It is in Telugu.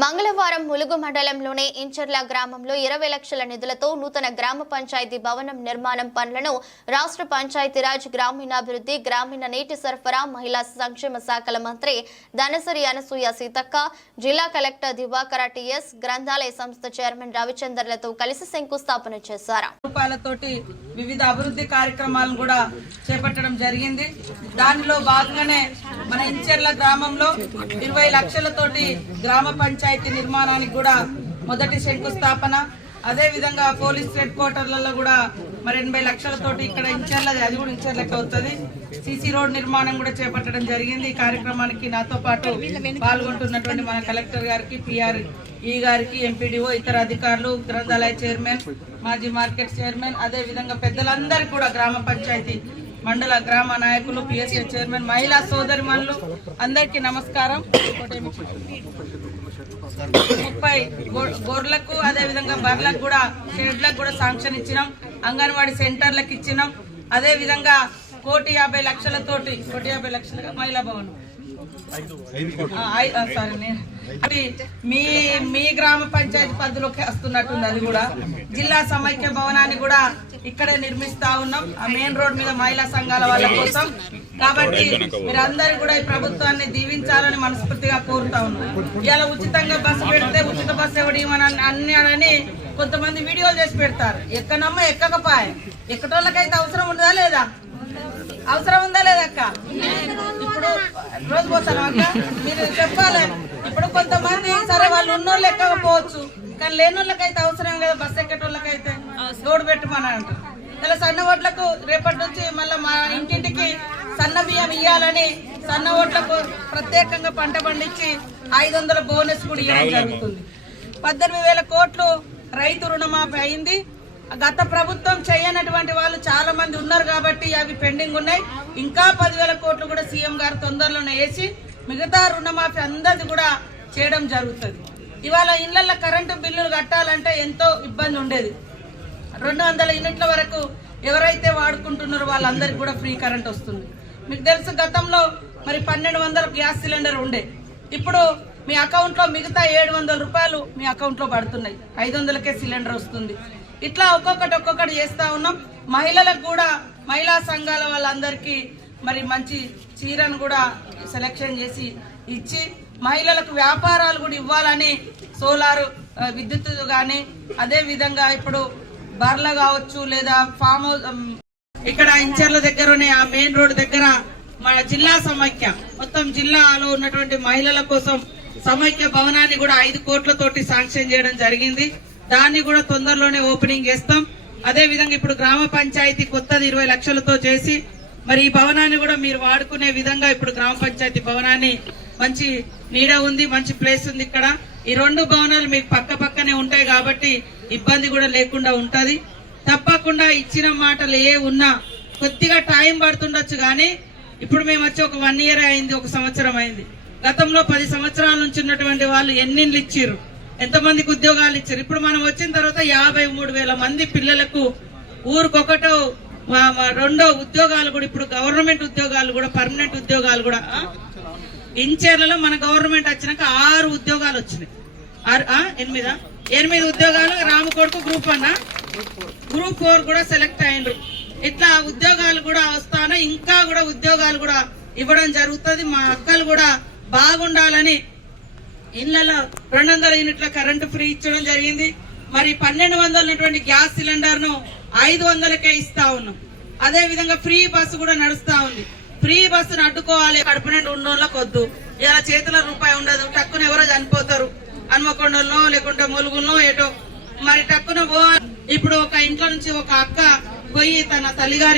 మంగళవారం ములుగు మండలంలోని ఇంచర్ల గ్రామంలో ఇరవై లక్షల నిధులతో నూతన గ్రామ పంచాయతీ భవనం నిర్మాణం పనులను రాష్ట్ర పంచాయతీరాజ్ గ్రామీణాభివృద్ధి గ్రామీణ నీటి సరఫరా మహిళా సంక్షేమ శాఖల మంత్రి ధనసరి అనసూయ సీతక్క జిల్లా కలెక్టర్ దివాకర టిఎస్ గ్రంథాలయ సంస్థ చైర్మన్ రవిచందర్లతో కలిసి శంకుస్థాపన చేశారు. వివిధ అభివృద్ధి కార్యక్రమాలను కూడా చేపట్టడం జరిగింది. దానిలో భాగంగానే మన ఇంచెర్ల గ్రామంలో ఇరవై లక్షలతోటి గ్రామ పంచాయతీ నిర్మాణానికి కూడా మొదటి శంకుస్థాపన అదే విధంగా పోలీస్ హెడ్ క్వార్టర్లలో కూడా మరి ఎనభై లక్షలతోటి ఇక్కడ ఇన్ఛార్జ్ అది కూడా ఇంచర్లకి అవుతుంది. సిసి రోడ్ నిర్మాణం కూడా చేపట్టడం జరిగింది. ఈ కార్యక్రమానికి నాతో పాటు పాల్గొంటున్నటువంటి మన కలెక్టర్ గారికి పిఆర్ ఈ గారికి ఎంపీడీఓ ఇతర అధికారులు గ్రంథాలయ చైర్మన్ మాజీ మార్కెట్ చైర్మన్ అదే విధంగా పెద్దలందరికీ కూడా గ్రామ పంచాయతీ మండల గ్రామ నాయకులు పిఎస్ఏ చైర్మన్ మహిళా సోదరిమణులు అందరికీ నమస్కారం. ముప్పై గొర్రెలకు అదే విధంగా బర్లకు కూడా షెడ్లకు కూడా శాంక్షన్ ఇచ్చినాం. అంగన్వాడీ సెంటర్లకు ఇచ్చినాం. అదే విధంగా కోటి యాభై లక్షలతోటి కోటి యాభై లక్షల మహిళా భవన్. సారీ నేను అది మీ మీ గ్రామ పంచాయతీ పరిధిలోకి వస్తున్నట్టుంది అది కూడా. జిల్లా సమైక్య భవనాన్ని కూడా ఇక్కడే నిర్మిస్తా ఉన్నాం. ఆ మెయిన్ రోడ్ మీద మహిళా సంఘాల వాళ్ళ కోసం. కాబట్టి మీరందరూ కూడా ఈ ప్రభుత్వాన్ని దీవించాలని మనస్ఫూర్తిగా కోరుతా ఉన్నాం. ఇలా ఉచితంగా బస్సు పెడితే ఉచిత బస్సు ఎవడి అన్ని అని కొంతమంది వీడియోలు చేసి పెడతారు. ఎక్కనమ్మ ఎక్కకపోయే? ఎక్కటోళ్ళకైతే అవసరం ఉండదా లేదా అవసరం ఉందా లేదా అక్క ఇప్పుడు రోజు పోతాను అక్క మీరు చెప్పాలి? ఇప్పుడు కొంతమంది సరే వాళ్ళు ఉన్నోళ్ళు ఎక్కకపోవచ్చు. కానీ లేనోళ్ళకైతే అవసరం కదా బస్ ఎక్కేటోళ్ళకైతే రోడ్డు పెట్టమని అంటారు ఇలా సన్న ఓట్లకు రేపటి నుంచి మళ్ళీ మా ఇంటింటికి సన్న బియ్యం ఇయ్యాలని సన్న ఓట్లకు ప్రత్యేకంగా పంట పండించి ఐదు వందల బోనస్ కూడా ఇవ్వడం జరుగుతుంది. పద్దెనిమిది వేల కోట్లు రైతు రుణమాఫీ అయింది. గత ప్రభుత్వం చేయనటువంటి వాళ్ళు చాలా మంది ఉన్నారు కాబట్టి అవి పెండింగ్ ఉన్నాయి. ఇంకా పదివేల కోట్లు కూడా సీఎం గారు తొందరలోనే వేసి మిగతా రుణమాఫీ అందరిది కూడా చేయడం జరుగుతుంది. ఇవాళ ఇళ్ళలో కరెంటు బిల్లులు కట్టాలంటే ఎంతో ఇబ్బంది ఉండేది. రెండు వందల యూనిట్ల వరకు ఎవరైతే వాడుకుంటున్నారో వాళ్ళందరికీ కూడా ఫ్రీ కరెంట్ వస్తుంది. మీకు తెలుసు గతంలో మరి పన్నెండు వందల గ్యాస్ సిలిండర్ ఉండే. ఇప్పుడు మీ అకౌంట్లో మిగతా ఏడు వందల రూపాయలు మీ అకౌంట్లో పడుతున్నాయి. ఐదు వందలకే సిలిండర్ వస్తుంది. ఇట్లా ఒక్కొక్కటి ఒక్కొక్కటి చేస్తా ఉన్నాం. మహిళలకు కూడా మహిళా సంఘాల వాళ్ళందరికీ మరి మంచి చీరను కూడా సెలెక్షన్ చేసి ఇచ్చి మహిళలకు వ్యాపారాలు కూడా ఇవ్వాలని సోలార్ విద్యుత్ కానీ అదే విధంగా ఇప్పుడు బర్ల కావచ్చు లేదా ఫామ్ హౌస్ ఇక్కడ ఇంచర్ల దగ్గరనే ఆ మెయిన్ రోడ్ దగ్గర మన జిల్లా సమైక్య మొత్తం జిల్లాలో ఉన్నటువంటి మహిళల కోసం సమైక్య భవనాన్ని కూడా ఐదు కోట్లతోటి శాంక్షన్ చేయడం జరిగింది. దాన్ని కూడా తొందరలోనే ఓపెనింగ్ చేస్తాం. అదే విధంగా ఇప్పుడు గ్రామ పంచాయతీ కొత్తది ఇరవై లక్షలతో చేసి మరి ఈ భవనాన్ని కూడా మీరు వాడుకునే విధంగా ఇప్పుడు గ్రామ పంచాయతీ భవనాన్ని మంచి నీడ ఉంది మంచి ప్లేస్ ఉంది ఇక్కడ. ఈ రెండు భవనాలు మీకు పక్క పక్కనే ఉంటాయి కాబట్టి ఇబ్బంది కూడా లేకుండా ఉంటుంది. తప్పకుండా ఇచ్చిన మాటలు ఏ ఉన్నా కొద్దిగా టైం పడుతుండొచ్చు కానీ ఇప్పుడు మేము వచ్చి ఒక వన్ ఇయర్ అయింది ఒక సంవత్సరం అయింది. గతంలో పది సంవత్సరాల నుంచి ఉన్నటువంటి వాళ్ళు ఎన్నిళ్ళు ఇచ్చిర్రు. ఎంతమందికి ఉద్యోగాలు ఇచ్చారు? ఇప్పుడు మనం వచ్చిన తర్వాత యాభై మూడు వేల మంది పిల్లలకు ఊరికొకటో మా- రెండో ఉద్యోగాలు కూడా ఇప్పుడు గవర్నమెంట్ ఉద్యోగాలు కూడా పర్మనెంట్ ఉద్యోగాలు కూడా ఇంచేర్లలో మన గవర్నమెంట్ వచ్చినాక ఆరు ఉద్యోగాలు వచ్చినాయి. ఆరు ఎనిమిదా? ఎనిమిది ఉద్యోగాలు రాము కొడుకు గ్రూప్ అన్న గ్రూప్ ఫోర్ కూడా సెలెక్ట్ అయ్యిండ్రు ఇట్లా ఉద్యోగాలు కూడా వస్తాను? ఇంకా కూడా ఉద్యోగాలు కూడా ఇవ్వడం జరుగుతుంది. మా అక్కలు కూడా బాగుండాలని ఇళ్ళలో రెండు వందల యూనిట్ల కరెంటు ఫ్రీ ఇచ్చడం జరిగింది. మరి పన్నెండు వందల ఉన్నటువంటి గ్యాస్ సిలిండర్ను ఐదు వందలకే ఇస్తా ఉన్నాం. అదే విధంగా ఫ్రీ బస్సు కూడా నడుస్తా ఉంది. ఫ్రీ బస్సును అడ్డుకోవాలి. కడుపు నుండి ఉండోళ్ళకి వద్దు ఇలా చేతుల రూపాయి ఉండదు. టక్కున ఎవరో చనిపోతారు. హన్మకొండలో లేకుంటే ములుగులో ఏటో. మరి టక్కున ఇప్పుడు ఒక ఇంట్లో నుంచి ఒక అక్క పోయి తన తల్లిగారి